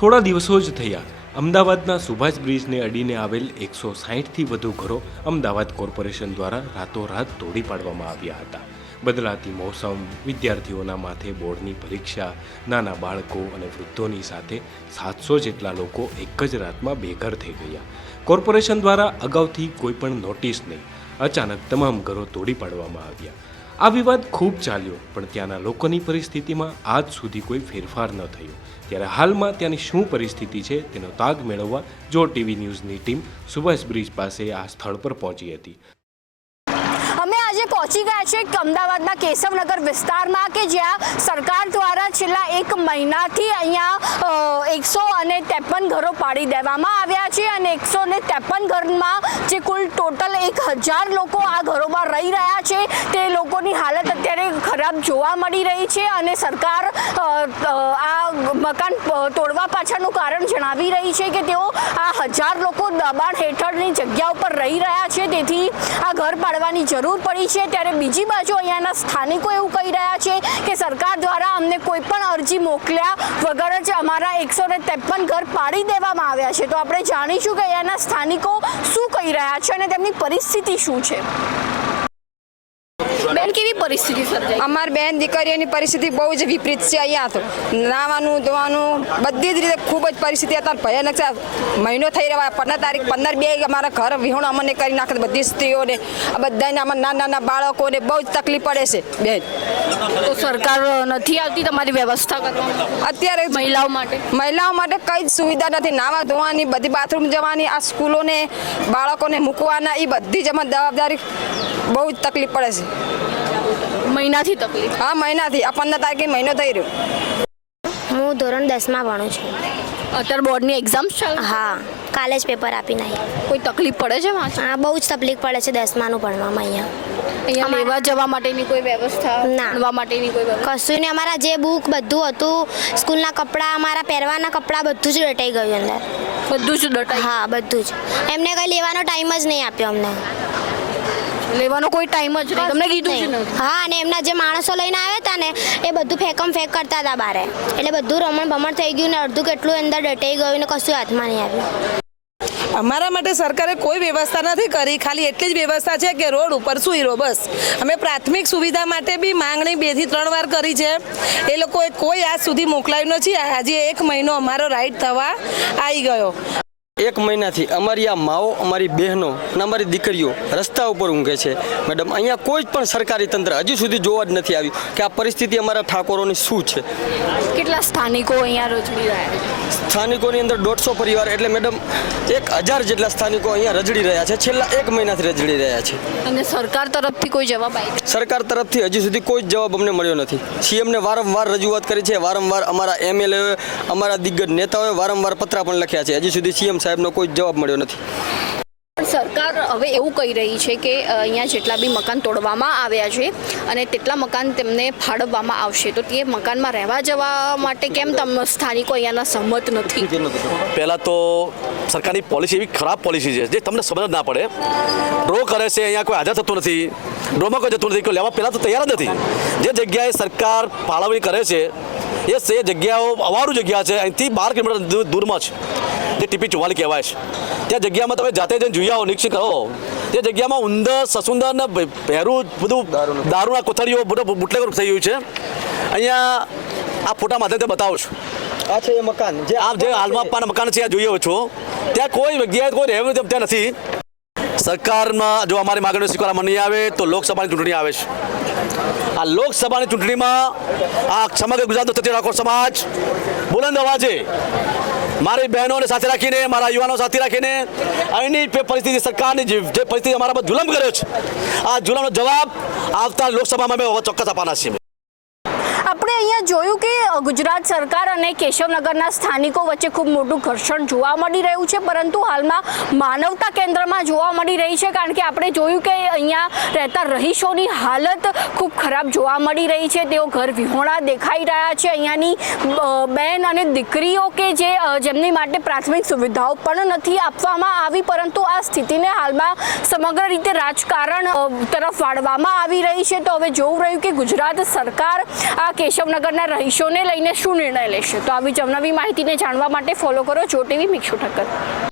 થોડા દિવસો જ થયા. અમદાવાદના સુભાષ બ્રિજને અડીને આવેલ એકસો સાહીઠથી વધુ ઘરો અમદાવાદ કોર્પોરેશન દ્વારા રાતોરાત તોડી પાડવામાં આવ્યા હતા. બદલાતી મોસમ, વિદ્યાર્થીઓના માથે બોર્ડની પરીક્ષા, નાના બાળકો અને વૃદ્ધોની સાથે સાતસો જેટલા લોકો એક જ રાતમાં બેઘર થઈ ગયા. કોર્પોરેશન દ્વારા અગાઉથી કોઈ પણ નોટિસ નહીં. અચાનક તમામ ઘરો તોડી પાડવામાં આવ્યા. આ વિવાદ ખૂબ ચાલ્યો, પણ ત્યાંના લોકોની પરિસ્થિતિમાં આજ સુધી કોઈ ફેરફાર ન થયો. ત્યારે હાલમાં ત્યાંની શું પરિસ્થિતિ છે તેનો તાગ મેળવવા જો ટીવી ન્યૂઝની ટીમ સુભાષ બ્રિજ પાસે આ સ્થળ પર પહોંચી હતી. અમે આજે પહોંચી ગયા છે અમદાવાદના કેશવનગર વિસ્તારમાં કે જ્યાં સરકાર દ્વારા છેલ્લા એક મહિનાથી અહીંયા એકસો અને ત્રેપન ઘરો પાડી દેવામાં આવ્યા છે અને એકસો ને ત્રેપન ઘરમાં જે કુલ ટોટલ એક હજાર લોકો આ ઘરોમાં રહી રહ્યા છે તે અત્યારે ખરાબ જોવા મળી રહી છે અને સરકાર આ મકાન તોડવા પાછળનું કારણ જણાવી રહી છે કે તેઓ આ હજાર લોકો દબાણ હેઠળની જગ્યા ઉપર રહી રહ્યા છે. તેથી આ ઘર પાડવાની જરૂર પડી છે. ત્યારે બીજી બાજુ અહીંયાના સ્થાનિકો એવું કહી રહ્યા છે કે સરકાર દ્વારા અમને કોઈ પણ અરજી મોકલ્યા વગર જ અમારા એકસો ને ઘર પાડી દેવામાં આવ્યા છે. તો આપણે જાણીશું કે અહીંયાના સ્થાનિકો શું કહી રહ્યા છે અને તેમની પરિસ્થિતિ શું છે? બેન કેવી પરિસ્થિતિ સર્જાઈ? અમાર બેન દીકરીઓની પરિસ્થિતિ બહુ જ વિપરીત છે અહીંયા તો. નાવાનું ધોવાનું બધી જ રીતે ખૂબ જ પરિસ્થિતિ અત્યારે ભયાનક છે. મહિનો થઈ રહ્યા પંદર તારીખ પંદર બે અમારા ઘર વિહોણ અમને કરી નાખે બધી સ્ત્રીઓને. આ બધાને અમારા નાના નાના બાળકોને બહુ જ તકલીફ પડે છે બેન. તો સરકાર નથી આવતી તમારી વ્યવસ્થા અત્યારે મહિલાઓ માટે? મહિલાઓ માટે કઈ જ સુવિધા નથી. નાવા ધોવાની બધી બાથરૂમ જવાની આ સ્કૂલોને બાળકોને મૂકવાના એ બધી જ અમારી જવાબદારી બહુ જ તકલીફ પડે છે. મહિનાથી તકલીફ? હા મહિનાથી. આ પંદર તારીખે મહિનો થઈ રહ્યો. હું ધોરણ દસમાં ભણું છું. અત્યારે બોર્ડની એક્ઝામ છે હા કાલે જ પેપર આપી નાખી કોઈ તકલીફ પડે છે હા બહુ જ તકલીફ પડે છે દસમાનું ભણવામાં અહીંયા. અહીંયા લેવા જવા માટેની કોઈ વ્યવસ્થા? ના. ભણવા માટેની કોઈ કશું નહીં. અમારા જે બુક બધું હતું સ્કૂલના કપડાં અમારા પહેરવાના કપડાં બધું જ ડટાઈ ગયું અંદર. બધું જ હા બધું જ. એમને કંઈ લેવાનો ટાઈમ જ નહીં આપ્યો અમને. લેવાનો કોઈ ટાઈમ જ નહીં. તમને કીધું જ નહીં. હા અને એમના જે માણસો લઈને આવ્યા હતા ને એ બધું ફેંકમ ફેંક કરતા હતા બારે. એટલે બધું રમણ ભમણ થઈ ગયું ને અડધું કેટલું અંદર ડટાઈ ગયું ને કશું હાથમાં નહીં આવ્યું. અમારા માટે સરકારે કોઈ વ્યવસ્થા નથી કરી. ખાલી એટલી જ વ્યવસ્થા છે કે રોડ ઉપર સુઈરો બસ. અમે પ્રાથમિક સુવિધા માટે બી માંગણી બેથી ત્રણ વાર કરી છે. એ લોકોએ કોઈ આજ સુધી મોકલાયું નથી. આજે એક મહિનો અમારો રાઈટ થવા આવી ગયો. એક મહિનાથી અમારી આ માઓ અમારી બહેનો અને અમારી દીકરીઓ રસ્તા ઉપર ઊંઘે છે. મેડમ અહીંયા કોઈ પણ સરકારી તંત્ર હજુ સુધી જોવા જ નથી આવ્યું કે આ પરિસ્થિતિ અમારા ઠાકોરોની શું છે. કેટલા સ્થાનિકો અહીંયા રજડી રહ્યા છે? સ્થાનિકોની અંદર દોઢસો પરિવાર એટલે મેડમ એક હજાર જેટલા સ્થાનિકો અહીંયા રજડી રહ્યા છે. છેલ્લા એક મહિનાથી રજડી રહ્યા છે. અને સરકાર તરફથી કોઈ જવાબ આવ્યો સરકાર તરફથી હજુ સુધી કોઈ જ જવાબ અમને મળ્યો નથી. સીએમને વારંવાર રજૂઆત કરી છે. વારંવાર અમારા એમએલએ અમારા દિગ્ગજ નેતાઓએ વારંવાર પત્ર પણ લખ્યા છે. હજી સુધી સીએમ સાહેબનો કોઈ જવાબ મળ્યો નથી. પણ સરકાર હવે એવું કહી રહી છે કે અહીંયા જેટલા બી મકાન તોડવામાં આવ્યા છે અને તેટલા મકાન તેમને ફાળવવામાં આવશે તો તે મકાનમાં રહેવા જવા માટે કેમ તમને સ્થાનિકો અહીંયાના સહમત નથી? પહેલાં તો સરકારની પોલિસી એવી ખરાબ પોલિસી છે જે તમને સમજ ના પડે. ડ્રો કરે છે અહીંયા કોઈ હાજર થતું નથી. ડ્રોમાં કોઈ જતું નથી કોઈ લેવા પહેલાં તો તૈયાર જ નથી. જે જગ્યાએ સરકાર ફાળવણી કરે છે એ સે જગ્યાઓ અવારું જગ્યા છે અહીંથી બાર કિલોમીટર દૂર- દૂરમાં છે જે ટીપી ચુવાલી કહેવાય છે. ત્યાં જગ્યામાં તમે જાતે જઈને જોઈ આવો નિરીક્ષણ કરો. તે જગ્યામાં ઉંદર સસુંદર ને પહેરું બધું દારૂના. કોથળીઓ બધું બુટલેગર થઈ ગયું છે. અહીંયા આ ફોટા માધ્યમથી બતાવું છું. આ છે એ મકાન. જે આપ જે હાલમાં આપવાના મકાન છે આ જોઈએ છો. ત્યાં કોઈ જગ્યાએ કોઈ રહેવું નથી, ત્યાં નથી. સરકારમાં જો અમારી માગણીઓ સ્વીકારવામાં નહીં આવે તો લોકસભાની ચૂંટણી આવે છે. આ લોકસભાની ચૂંટણીમાં આ સમગ્ર ગુજરાતનો સત્ય રાખો સમાજ બુલંદ અવાજે મારી બહેનોને સાથે રાખીને, મારા યુવાનો સાથે રાખીને, અહીંની પરિસ્થિતિ, સરકારની જે પરિસ્થિતિ અમારા પર જુલમ કર્યો છે. આ જુલમનો જવાબ આવતા લોકસભામાં અમે ચોક્કસ આપવાના છીએ આપણે અહીંયા જોયું કે અ, ગુજરાત સરકાર અને કેશવનગરના સ્થાનિકો વચ્ચે ખૂબ મોટું ઘર્ષણ જોવા મળી રહ્યું છે, પરંતુ હાલમાં માનવતા કેન્દ્રમાં જોવા મળી રહી છે, કારણ કે આપણે જોયું કે અહીંયા રહેતા રહીશોની હાલત ખૂબ ખરાબ જોવા મળી રહી છે. તેઓ ઘર વિહોણા દેખાઈ રહ્યા છે. અહીંયાની બહેન અને દીકરીઓ કે જે જેમની માટે પ્રાથમિક સુવિધાઓ પણ નથી આપવામાં આવી, પરંતુ આ સ્થિતિને હાલમાં સમગ્ર રીતે રાજકારણ તરફ વાળવામાં આવી રહી છે. તો હવે જોવું રહ્યું કે ગુજરાત સરકાર આ કેશવનગરના રહીશોને લઈને શું નિર્ણય લેશે? તો આવી જ અવનવી માહિતીને જાણવા માટે ફોલો કરો. જો ટીવી મિક્ષુ ઠક્કર.